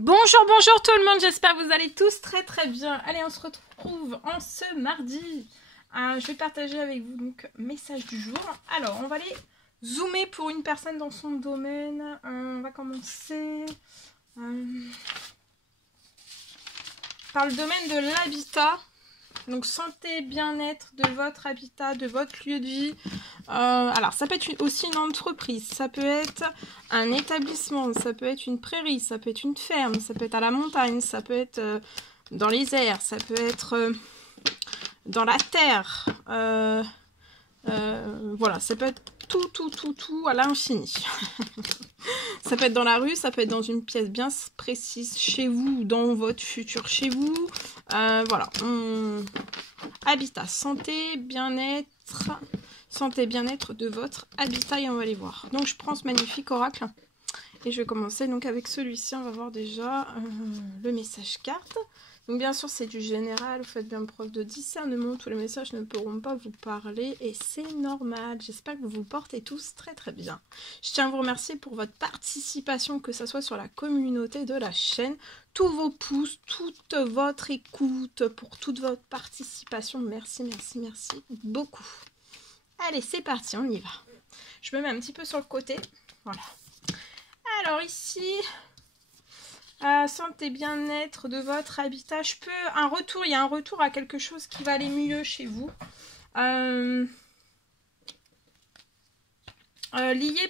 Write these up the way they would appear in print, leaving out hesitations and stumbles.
Bonjour, bonjour tout le monde, j'espère que vous allez tous très bien. Allez, on se retrouve en ce mardi. Je vais partager avec vous donc message du jour. Alors, on va aller zoomer pour une personne dans son domaine. On va commencer par le domaine de l'habitat. Donc, santé, bien-être de votre habitat, de votre lieu de vie. Alors, ça peut être aussi une entreprise, ça peut être un établissement, ça peut être une prairie, ça peut être une ferme, ça peut être à la montagne, ça peut être dans les airs, ça peut être dans la terre. Voilà, ça peut être tout à l'infini. Ça peut être dans la rue, ça peut être dans une pièce bien précise chez vous ou dans votre futur chez vous. Voilà. Habitat, santé, bien-être de votre habitat et on va aller voir. Donc je prends ce magnifique oracle et je vais commencer donc avec celui-ci. On va voir déjà le message carte. Donc bien sûr c'est du général, vous faites bien preuve de discernement, tous les messages ne pourront pas vous parler et c'est normal. J'espère que vous vous portez tous très bien. Je tiens à vous remercier pour votre participation, que ce soit sur la communauté de la chaîne, tous vos pouces, toute votre écoute, pour toute votre participation. Merci beaucoup. Allez, c'est parti, on y va. Je me mets un petit peu sur le côté. Voilà. Alors ici... santé, bien-être de votre habitat. Il y a un retour à quelque chose qui va aller mieux chez vous. Lié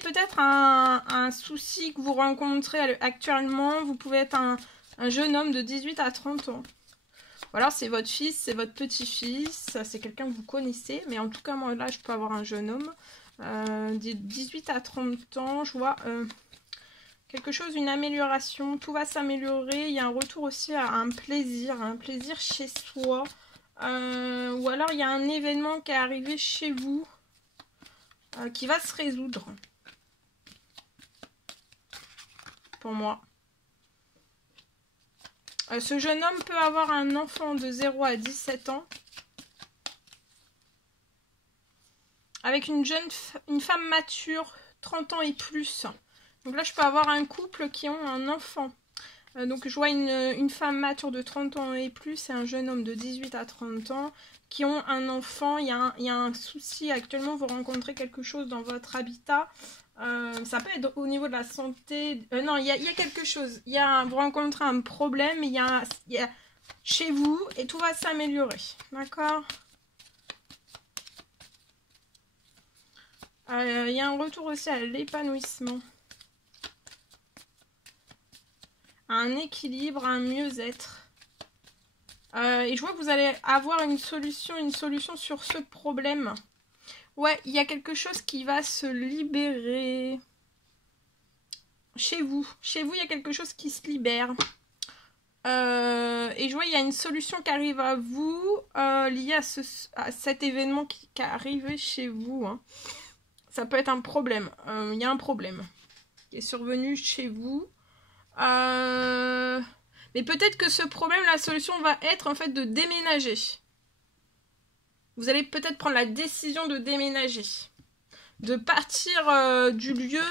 peut-être à un souci que vous rencontrez actuellement. Vous pouvez être un jeune homme de 18 à 30 ans. Ou alors c'est votre fils, c'est votre petit-fils, c'est quelqu'un que vous connaissez. Mais en tout cas, moi là, je peux avoir un jeune homme de 18 à 30 ans. Je vois... quelque chose, une amélioration, tout va s'améliorer. Il y a un retour aussi à un plaisir chez soi. Ou alors il y a un événement qui est arrivé chez vous qui va se résoudre. Pour moi. Ce jeune homme peut avoir un enfant de 0 à 17 ans. Avec une femme mature, 30 ans et plus. Donc là, je peux avoir un couple qui ont un enfant. Donc je vois une femme mature de 30 ans et plus et un jeune homme de 18 à 30 ans qui ont un enfant. Il y a un souci actuellement, vous rencontrez quelque chose dans votre habitat. Ça peut être au niveau de la santé. Non, il y a quelque chose. Vous rencontrez un problème, il y a chez vous et tout va s'améliorer. D'accord ? Il y a un retour aussi à l'épanouissement. Un équilibre, un mieux-être. Et je vois que vous allez avoir une solution sur ce problème. Ouais, il y a quelque chose qui va se libérer. Chez vous, il y a quelque chose qui se libère. Et je vois il y a une solution qui arrive à vous liée à cet événement qui est arrivé chez vous. Hein. Ça peut être un problème. Il y a un problème qui est survenu chez vous. Mais peut-être que ce problème, la solution va être en fait de déménager. Vous allez peut-être prendre la décision de déménager. De partir du lieu,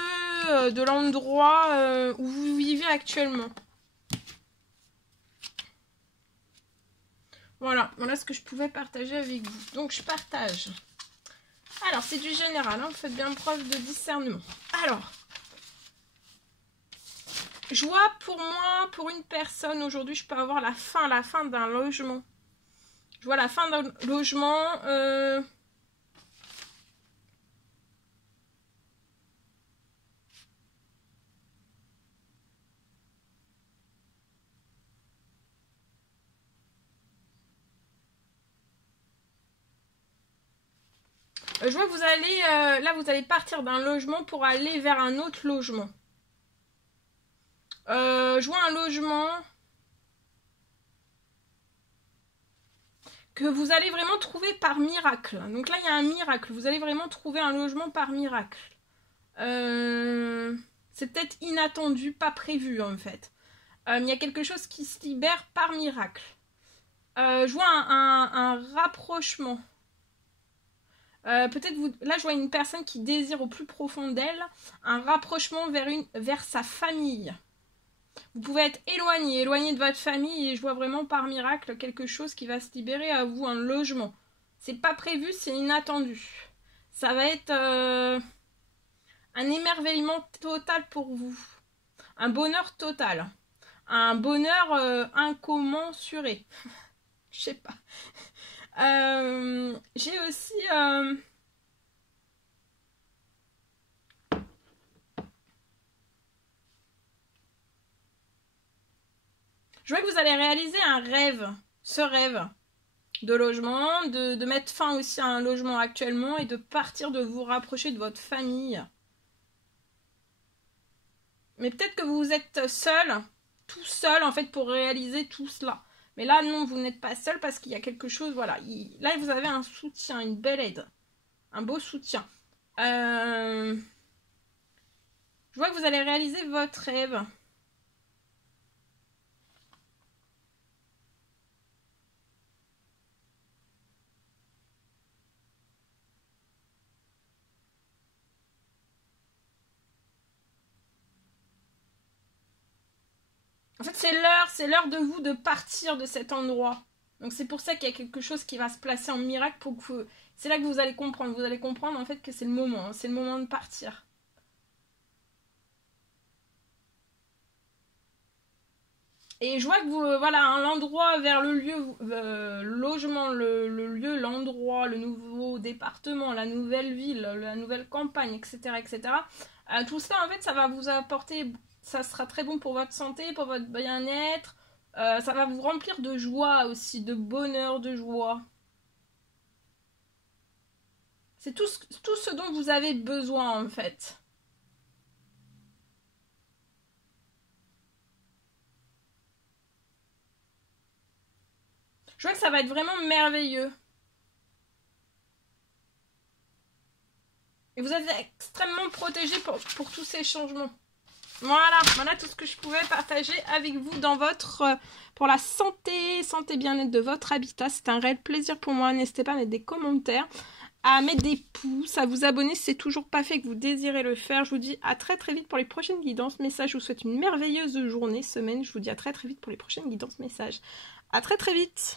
de l'endroit où vous vivez actuellement. Voilà ce que je pouvais partager avec vous. Donc je partage. Alors c'est du général, hein, vous faites bien preuve de discernement. Alors... je vois pour une personne, aujourd'hui, je peux avoir la fin d'un logement. Je vois la fin d'un logement. Je vois que vous allez, là, vous allez partir d'un logement pour aller vers un autre logement. Je vois un logement que vous allez vraiment trouver par miracle. Donc là, il y a un miracle. Vous allez vraiment trouver un logement par miracle. C'est peut-être inattendu, pas prévu en fait. Il y a quelque chose qui se libère par miracle. Je vois un rapprochement. Peut-être là je vois une personne qui désire au plus profond d'elle un rapprochement vers sa famille. Vous pouvez être éloigné de votre famille et je vois vraiment par miracle quelque chose qui va se libérer à vous, un logement. C'est pas prévu, c'est inattendu. Ça va être un émerveillement total pour vous. Un bonheur total. Un bonheur incommensuré. Je sais pas. J'ai aussi... Je vois que vous allez réaliser un rêve. Ce rêve de logement, de mettre fin aussi à un logement actuellement et de partir, de vous rapprocher de votre famille. Mais peut-être que vous êtes seul, tout seul en fait pour réaliser tout cela. Mais là non, vous n'êtes pas seul parce qu'il y a quelque chose, voilà. Là vous avez un soutien, une belle aide. Un beau soutien. Je vois que vous allez réaliser votre rêve. En fait, c'est l'heure de vous de partir de cet endroit. Donc c'est pour ça qu'il y a quelque chose qui va se placer en miracle pour que... C'est là que vous allez comprendre. Vous allez comprendre en fait que c'est le moment. Hein, c'est le moment de partir. Et je vois que vous... voilà, l'endroit vers le lieu, logement, le lieu, l'endroit, le nouveau département, la nouvelle ville, la nouvelle campagne, etc. etc. Tout ça, en fait, ça va vous apporter... Ça sera très bon pour votre santé, pour votre bien-être. Ça va vous remplir de joie aussi, de bonheur, de joie. C'est tout ce dont vous avez besoin en fait. Je vois que ça va être vraiment merveilleux. Et vous êtes extrêmement protégé pour tous ces changements. Voilà tout ce que je pouvais partager avec vous dans votre... pour la santé bien-être de votre habitat. C'est un réel plaisir pour moi. N'hésitez pas à mettre des commentaires, à mettre des pouces, à vous abonner si c'est toujours pas fait, que vous désirez le faire. Je vous dis à très vite pour les prochaines guidances messages. Je vous souhaite une merveilleuse journée, semaine. Je vous dis à très vite pour les prochaines guidances messages. À très vite.